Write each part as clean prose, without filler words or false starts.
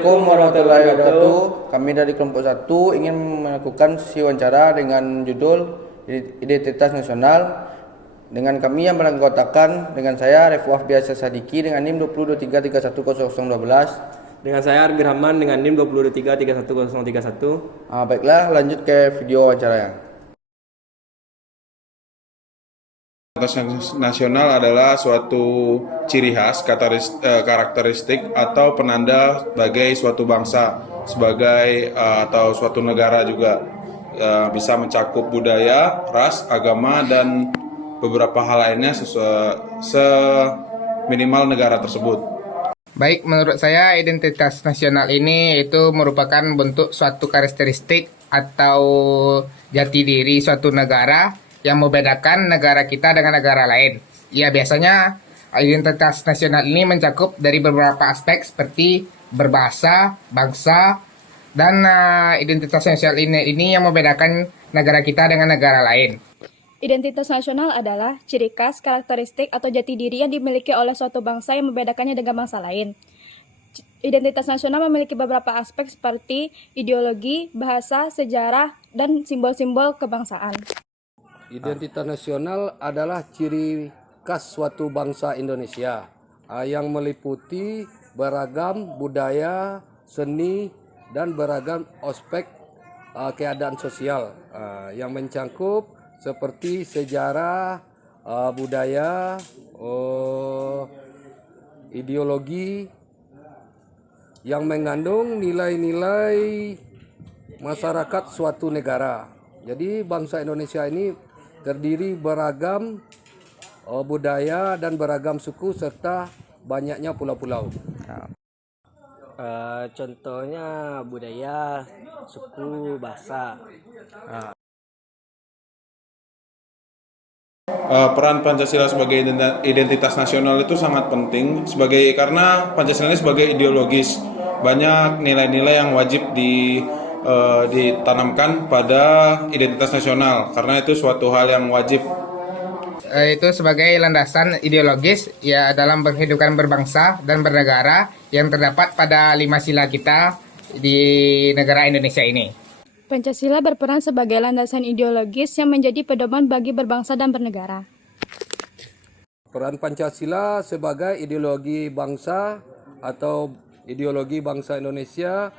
Assalamualaikum warahmatullahi wabarakatuh. Kami dari kelompok 1 ingin melakukan sesi wawancara dengan judul Identitas Nasional. Dengan kami yang beranggotakan dengan saya Refuaf Biasa Sadiki dengan NIM 2023310012. Dengan saya Arbi Rahman dengan NIM 2023310031. Baiklah, lanjut ke video wawancaranya. Identitas nasional adalah suatu ciri khas, karakteristik atau penanda sebagai suatu bangsa, sebagai atau suatu negara juga. Bisa mencakup budaya, ras, agama, dan beberapa hal lainnya seminimal negara tersebut. Baik, menurut saya identitas nasional ini itu merupakan bentuk suatu karakteristik atau jati diri suatu negara yang membedakan negara kita dengan negara lain. Ya, biasanya identitas nasional ini mencakup dari beberapa aspek seperti berbahasa, bangsa, dan identitas nasional ini yang membedakan negara kita dengan negara lain. Identitas nasional adalah ciri khas, karakteristik, atau jati diri yang dimiliki oleh suatu bangsa yang membedakannya dengan bangsa lain. Identitas nasional memiliki beberapa aspek seperti ideologi, bahasa, sejarah, dan simbol-simbol kebangsaan. Identitas nasional adalah ciri khas suatu bangsa Indonesia yang meliputi beragam budaya, seni, dan beragam aspek keadaan sosial yang mencakup seperti sejarah, budaya, ideologi yang mengandung nilai-nilai masyarakat suatu negara. Jadi bangsa Indonesia ini terdiri beragam budaya dan beragam suku serta banyaknya pulau-pulau. Contohnya budaya, suku, bahasa. Peran Pancasila sebagai identitas nasional itu sangat penting karena Pancasila ini sebagai ideologis, banyak nilai-nilai yang wajib ditanamkan pada identitas nasional karena itu suatu hal yang wajib. Itu sebagai landasan ideologis ya dalam kehidupan berbangsa dan bernegara yang terdapat pada 5 sila kita di negara Indonesia ini. Pancasila berperan sebagai landasan ideologis yang menjadi pedoman bagi berbangsa dan bernegara. Peran Pancasila sebagai ideologi bangsa atau ideologi bangsa Indonesia,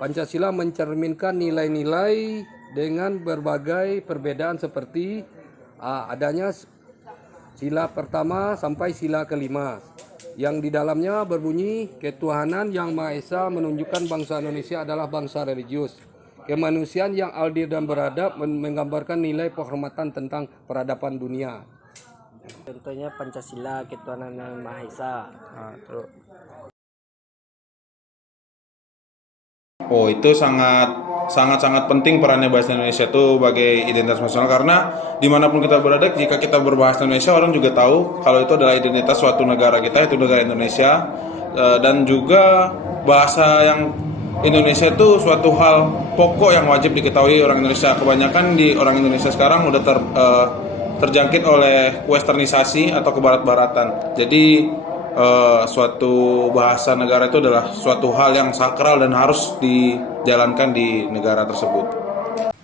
Pancasila mencerminkan nilai-nilai dengan berbagai perbedaan seperti adanya sila pertama sampai sila kelima yang di dalamnya berbunyi ketuhanan yang Maha Esa menunjukkan bangsa Indonesia adalah bangsa religius. Kemanusiaan yang adil dan beradab menggambarkan nilai penghormatan tentang peradaban dunia. Contohnya Pancasila, ketuhanan yang Maha Esa. Itu sangat penting perannya bahasa Indonesia itu sebagai identitas nasional karena dimanapun kita berada, jika kita berbahasa Indonesia orang juga tahu kalau itu adalah identitas suatu negara kita, itu negara Indonesia. Dan juga bahasa yang Indonesia itu suatu hal pokok yang wajib diketahui orang Indonesia. Kebanyakan di orang Indonesia sekarang udah terjangkit oleh westernisasi atau kebarat-baratan. Jadi suatu bahasa negara itu adalah suatu hal yang sakral dan harus dijalankan di negara tersebut.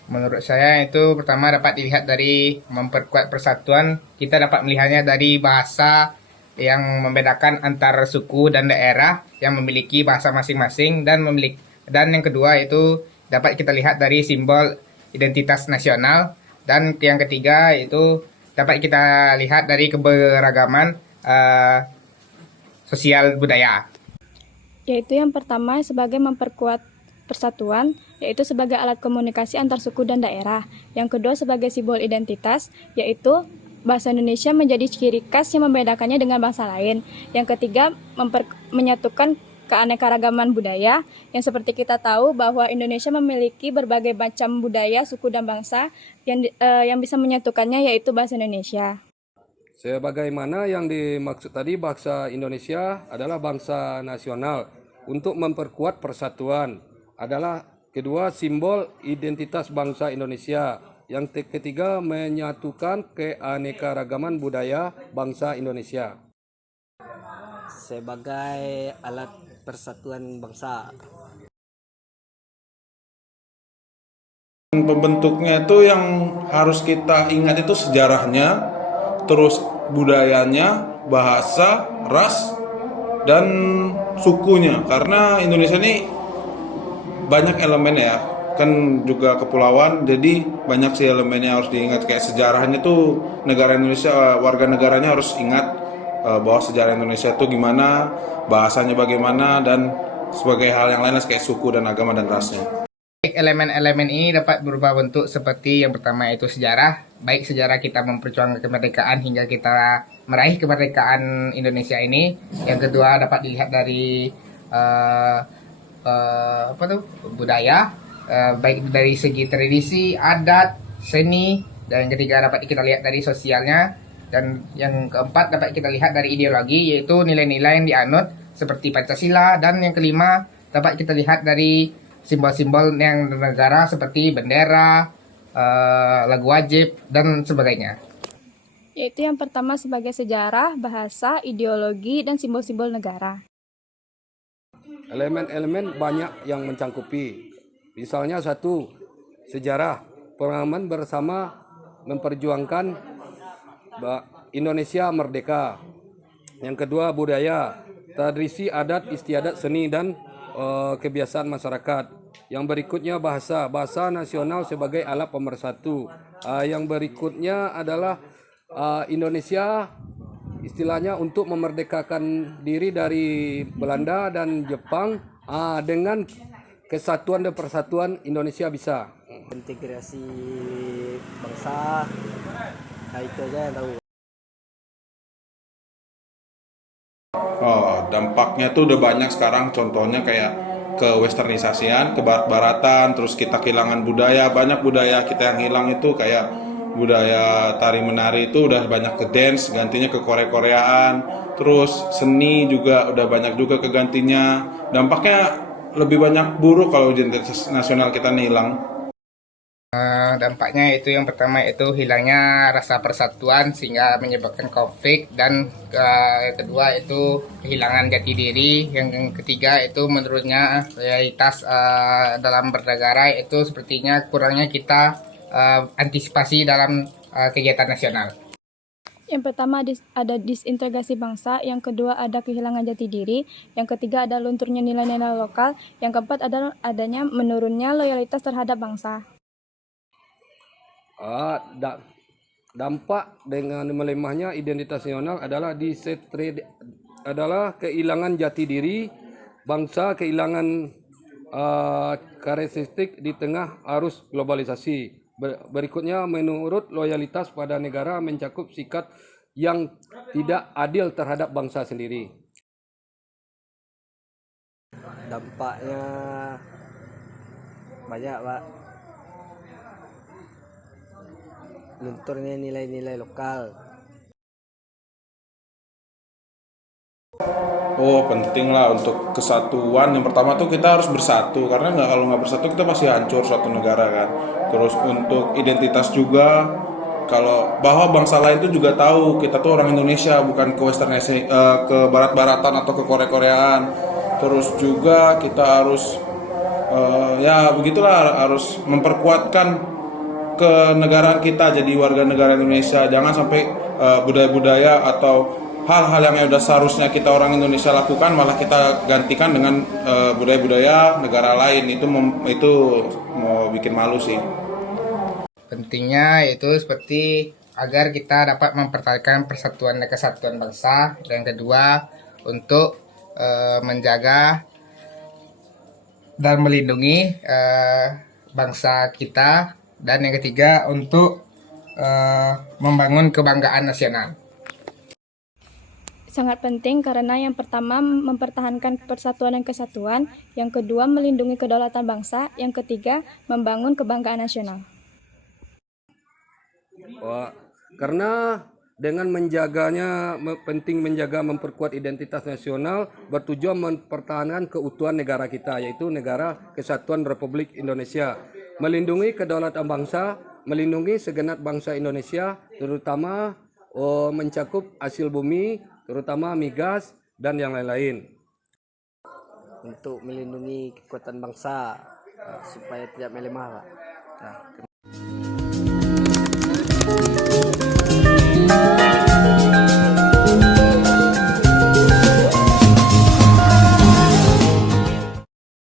Menurut saya itu pertama dapat dilihat dari memperkuat persatuan. Kita dapat melihatnya dari bahasa yang membedakan antar suku dan daerah yang memiliki bahasa masing-masing dan yang kedua itu dapat kita lihat dari simbol identitas nasional dan yang ketiga itu dapat kita lihat dari keberagaman sosial budaya. Yaitu yang pertama sebagai memperkuat persatuan, yaitu sebagai alat komunikasi antar suku dan daerah. Yang kedua sebagai simbol identitas, yaitu bahasa Indonesia menjadi ciri khas yang membedakannya dengan bangsa lain. Yang ketiga, menyatukan keanekaragaman budaya, yang seperti kita tahu bahwa Indonesia memiliki berbagai macam budaya, suku, dan bangsa yang bisa menyatukannya yaitu bahasa Indonesia. Sebagaimana yang dimaksud tadi, bangsa Indonesia adalah bangsa nasional. Untuk memperkuat persatuan adalah kedua simbol identitas bangsa Indonesia. Yang ketiga menyatukan keanekaragaman budaya bangsa Indonesia. sebagai alat persatuan bangsa. Pembentuknya itu yang harus kita ingat itu sejarahnya, terus budayanya, bahasa, ras, dan sukunya. Karena Indonesia ini banyak elemen ya, kan juga kepulauan, jadi banyak sih elemennya harus diingat. Kayak sejarahnya tuh negara Indonesia, warga negaranya harus ingat bahwa sejarah Indonesia itu gimana, bahasanya bagaimana, dan sebagai hal yang lain kayak suku dan agama dan rasnya. Elemen-elemen ini dapat berubah bentuk seperti yang pertama itu sejarah, baik sejarah kita memperjuangkan kemerdekaan hingga kita meraih kemerdekaan Indonesia ini. Yang kedua dapat dilihat dari budaya, baik dari segi tradisi, adat, seni, dan yang ketiga dapat kita lihat dari sosialnya, dan yang keempat dapat kita lihat dari ideologi, yaitu nilai-nilai yang dianut seperti Pancasila, dan yang kelima dapat kita lihat dari simbol-simbol yang negara seperti bendera, lagu wajib, dan sebagainya. Yaitu yang pertama sebagai sejarah, bahasa, ideologi, dan simbol-simbol negara. Elemen-elemen banyak yang mencangkupi. Misalnya satu, sejarah, pengalaman bersama memperjuangkan Indonesia merdeka. Yang kedua, budaya, tradisi, adat, istiadat, seni, dan kebiasaan masyarakat. Yang berikutnya bahasa nasional sebagai alat pemersatu. Yang berikutnya adalah Indonesia istilahnya untuk memerdekakan diri dari Belanda dan Jepang, dengan kesatuan dan persatuan Indonesia bisa. Integrasi bangsa, itu aja yang tahu. Oh, dampaknya tuh udah banyak sekarang, contohnya kayak ke westernisasian, ke barat-baratan, terus kita kehilangan budaya, banyak budaya kita yang hilang itu kayak budaya tari menari itu udah banyak ke dance, gantinya ke Korea-Koreaan, terus seni juga udah banyak juga kegantinya. Dampaknya lebih banyak buruk kalau identitas nasional kita nih hilang. Dampaknya itu yang pertama itu hilangnya rasa persatuan sehingga menyebabkan konflik, dan yang kedua itu kehilangan jati diri, yang ketiga itu menurunnya loyalitas dalam bernegara, itu sepertinya kurangnya kita antisipasi dalam kegiatan nasional. Yang pertama ada disintegrasi bangsa, yang kedua ada kehilangan jati diri, yang ketiga ada lunturnya nilai-nilai lokal, yang keempat ada adanya menurunnya loyalitas terhadap bangsa. Dampak dengan melemahnya identitas nasional adalah kehilangan jati diri bangsa, kehilangan karakteristik di tengah arus globalisasi. Berikutnya, menurut loyalitas pada negara mencakup sikap yang tidak adil terhadap bangsa sendiri. Dampaknya banyak, Pak. Lunturnya nilai-nilai lokal. Oh, penting lah untuk kesatuan. Yang pertama tuh kita harus bersatu, karena kalau nggak bersatu kita pasti hancur suatu negara kan. Terus untuk identitas juga, kalau bahwa bangsa lain tuh juga tahu kita tuh orang Indonesia, bukan ke ke barat-baratan atau ke Korea-Koreaan. Terus juga kita harus ya begitulah, harus memperkuatkan kenegaraan kita jadi warga negara Indonesia. Jangan sampai budaya-budaya atau hal-hal yang udah seharusnya kita orang Indonesia lakukan malah kita gantikan dengan budaya-budaya negara lain. Itu mau bikin malu sih. Pentingnya itu seperti agar kita dapat mempertahankan persatuan dan kesatuan bangsa, dan kedua untuk menjaga dan melindungi bangsa kita, dan yang ketiga untuk membangun kebanggaan nasional. Sangat penting karena yang pertama mempertahankan persatuan dan kesatuan, yang kedua melindungi kedaulatan bangsa, yang ketiga membangun kebanggaan nasional. Karena dengan penting menjaga memperkuat identitas nasional bertujuan mempertahankan keutuhan negara kita, yaitu negara Kesatuan Republik Indonesia, melindungi kedaulatan bangsa, melindungi segenap bangsa Indonesia, terutama mencakup hasil bumi, terutama migas, dan yang lain-lain. untuk melindungi kekuatan bangsa supaya tidak melemah, Pak. Nah,